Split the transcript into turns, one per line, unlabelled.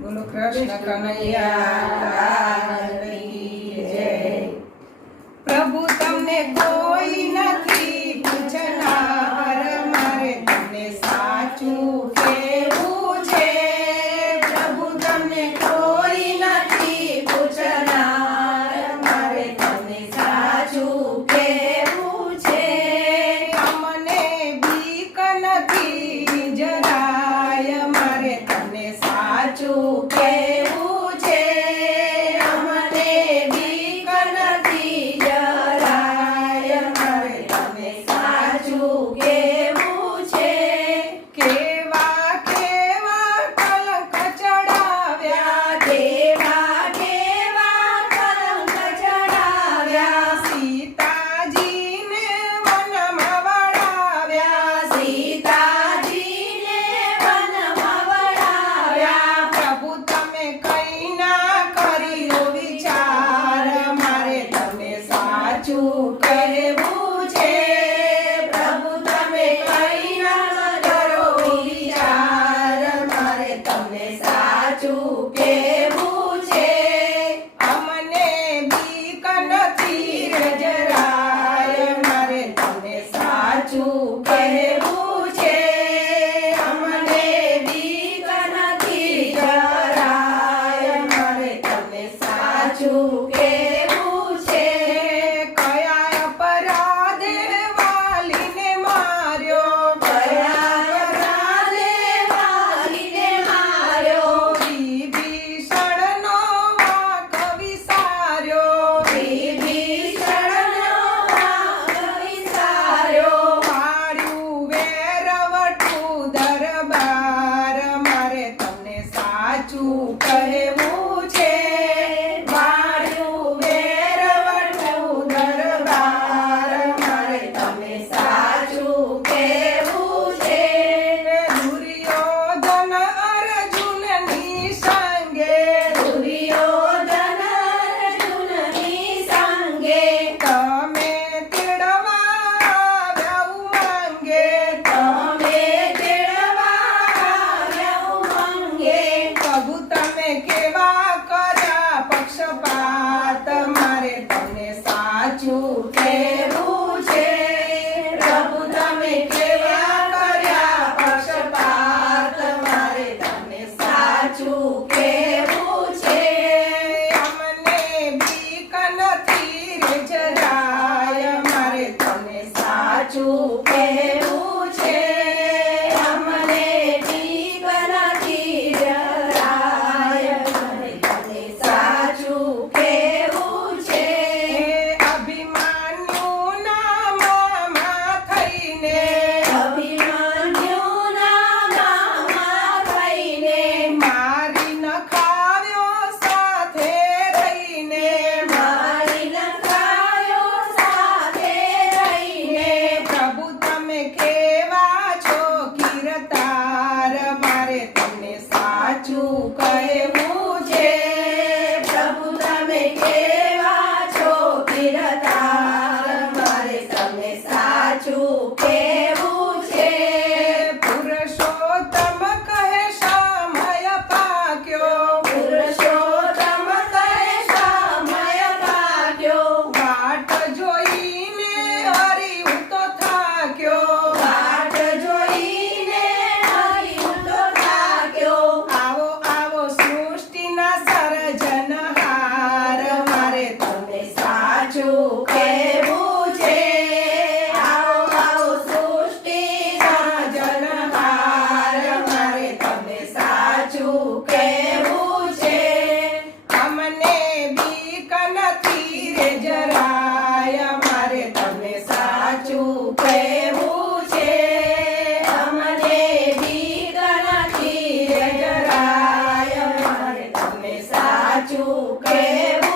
બોલો કૃષ્ણ કનૈયા પ્રભુ તમને ગો you? reina. que. Porque શું છે. અમને બીક નથી જરાય તમે સાચું કહેવું